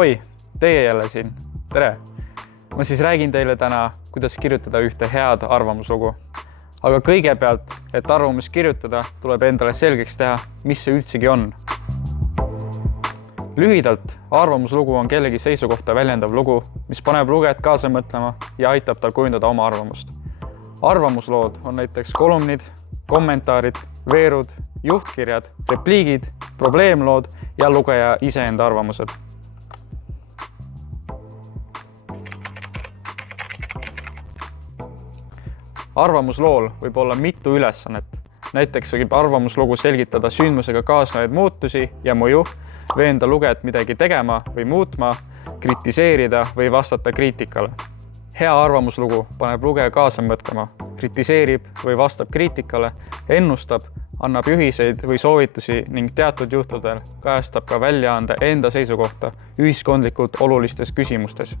Oi, teie jälle siin. Tere! Ma siis räägin teile täna, kuidas kirjutada ühte head arvamuslugu. Aga kõigepealt, et arvamus kirjutada, tuleb endale selgeks teha, mis see üldsegi on. Lühidalt, arvamuslugu on kellegi seisukohta väljendav lugu, mis paneb lugejat kaasa mõtlema ja aitab tal kujundada oma arvamust. Arvamuslood on näiteks kolumnid, kommentaarid, veerud, juhtkirjad, repliigid, probleemlood ja lugeja iseenda arvamused. Arvamuslool võib olla mitu ülesannet. Näiteks võib arvamuslugu selgitada sündmusega kaasnevaid muutusi ja mõju, veenda lugejat midagi tegema või muutma, kritiseerida või vastata kriitikale. Hea arvamuslugu paneb lugeja kaasa mõtlema, kritiseerib või vastab kriitikale, ennustab, annab juhiseid või soovitusi ning teatud juhtudel kajastab ka väljaande enda seisukohta ühiskondlikult olulistes küsimustes.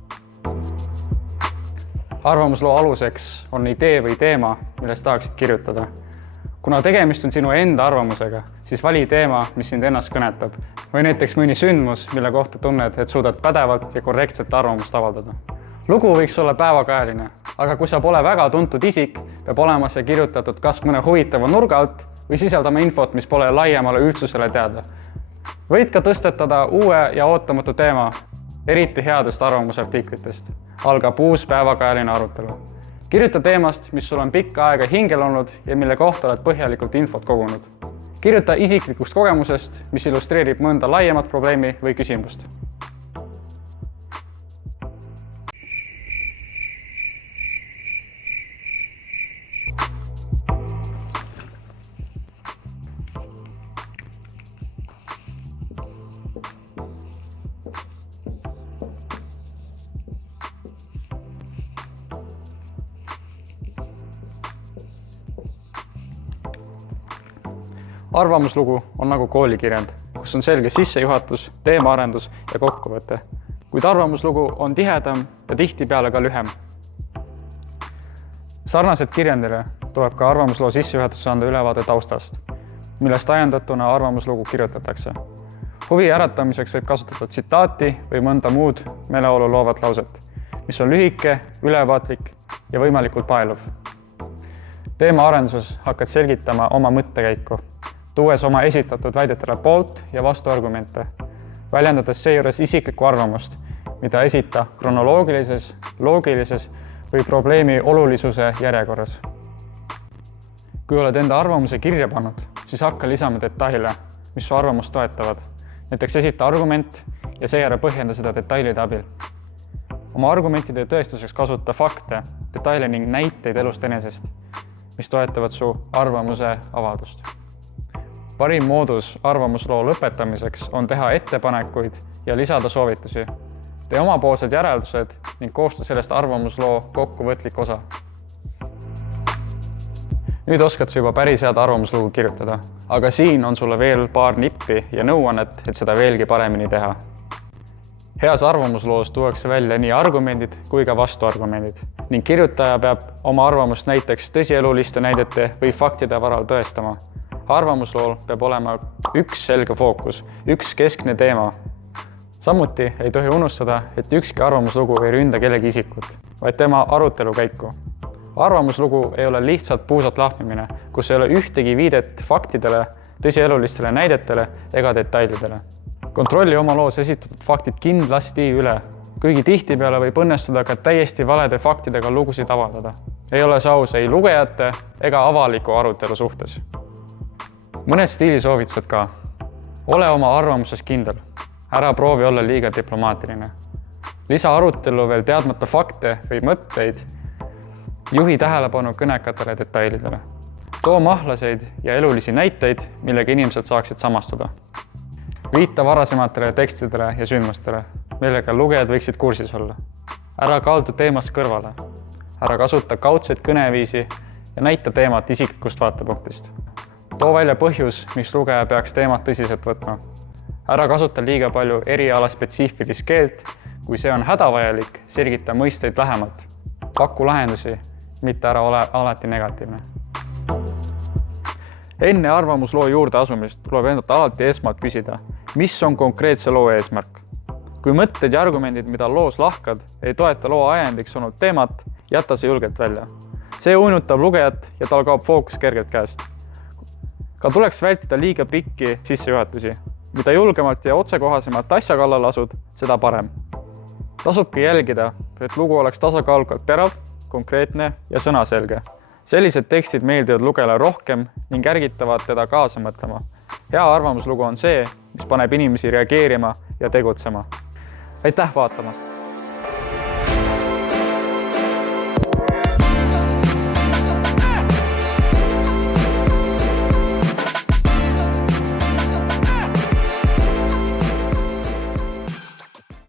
Arvamusloo aluseks on idee või teema, millest tahaksid kirjutada. Kuna tegemist on sinu enda arvamusega, siis vali teema, mis sind ennast kõnetab. Või näiteks mõni sündmus, mille kohta tunned, et suudad pädevalt ja korrektset arvamust avaldada. Lugu võiks olla päevakajaline, aga kui sa pole väga tuntud isik, peab olema see kirjutatud kas mõne huvitava nurga alt või sisaldama infot, mis pole laiemale üldsusele teada. Võid ka tõstetada uue ja ootamatu teema, eriti headest arvamusartiklitest. Algab uus päevakajaline arutelu. Kirjuta teemast, mis sul on pikka aega hingel olnud ja mille kohta oled põhjalikult infot kogunud. Kirjuta isiklikust kogemusest, mis illustreerib mõnda laiemat probleemi või küsimust. Arvamuslugu on nagu koolikirjand, kus on selge sissejuhatus, teemaarendus ja kokkuvõte. Kuid arvamuslugu on tihedam ja tihtipeale ka lühem. Sarnaselt kirjandile tuleb ka arvamusloo sissejuhatusse anda ülevaade taustast, millest ajendatuna arvamuslugu kirjutatakse. Huvi äratamiseks võib kasutada tsitaati või mõnda muud meeleolu loovat lauset, mis on lühike, ülevaatlik ja võimalikult paeluv. Teemaarenduses hakkad selgitama oma mõttekäiku, tuues oma esitatud väidetele poolt ja vastuargumente, väljendades seejuures isiklikku arvamust, mida esita kronoloogilises, loogilises või probleemi olulisuse järjekorras. Kui oled enda arvamuse kirja pannud, siis hakka lisama detaile, mis su arvamust toetavad. Näiteks esita argument ja seejärel põhjenda seda detailide abil. Oma argumentide tõestuseks kasuta fakte, detaile ning näiteid elust enesest, mis toetavad su arvamuse avaldust. Parim moodus arvamusloo lõpetamiseks on teha ettepanekuid ja lisada soovitusi. Tee omapoolsed järeldused ning koosta sellest arvamusloo kokkuvõtlik osa. Nüüd oskad sa juba päris head arvamuslugu kirjutada, aga siin on sulle veel paar nippi ja nõuannet, et seda veelgi paremini teha. Heas arvamusloos tuuakse välja nii argumendid kui ka vastuargumendid ning kirjutaja peab oma arvamust näiteks tõsieluliste näidete või faktide varal tõestama. Arvamuslool peab olema üks selge fookus, üks keskne teema. Samuti ei tohi unustada, et ükski arvamuslugu ei ründa kellegi isikut, vaid tema arutelu käiku. Arvamuslugu ei ole lihtsalt puusalt lahmimine, kus ei ole ühtegi viidet faktidele, tõsielulistele näidetele ega detailidele. Kontrolli oma loos esitatud faktid kindlasti üle, kuigi tihtipeale võib õnnestuda ka täiesti valede faktidega lugusid avaldada. Ei ole see aus ei lugejate ega avaliku arutelu suhtes. Mõned stiilisoovitused ka. Ole oma arvamuses kindel. Ära proovi olla liiga diplomaatiline. Lisa arutelu veel teadmata fakte või mõtteid. Juhi tähelepanu kõnekatele detailidele. Too mahlaseid ja elulisi näiteid, millega inimesed saaksid samastuda. Viita varasematele tekstidele ja sündmustele, millega lugejad võiksid kursis olla. Ära kaldu teemast kõrvale. Ära kasuta kaudset kõneviisi ja näita teemat isiklikust vaatepunktist. Too välja põhjus, mis lugeja peaks teemat tõsiselt võtma. Ära kasuta liiga palju eriala spetsiifilist keelt, kui see on hädavajalik, selgita mõisteid lähemalt. Paku lahendusi, mitte ära ole alati negatiivne. Enne arvamusloo juurde asumist tuleb endalt alati esmalt küsida, mis on konkreetse loo eesmärk. kui mõtted ja argumendid, mida loos lahkad, ei toeta loo ajendiks olnud teemat, jäta see julgelt välja. See uinutab lugejat ja tal kaob fookus kergelt käest. Ka tuleks vältida liiga pikki sissejuhatusi. Mida julgemalt ja otsekohasemalt asja kallal asud, seda parem. Tasubki jälgida, et lugu oleks tasakaalukalt terav, konkreetne ja sõnaselge. Sellised tekstid meeldivad lugejale rohkem ning ärgitavad teda kaasa mõtlema. Hea arvamuslugu on see, mis paneb inimesi reageerima ja tegutsema. Aitäh vaatamast!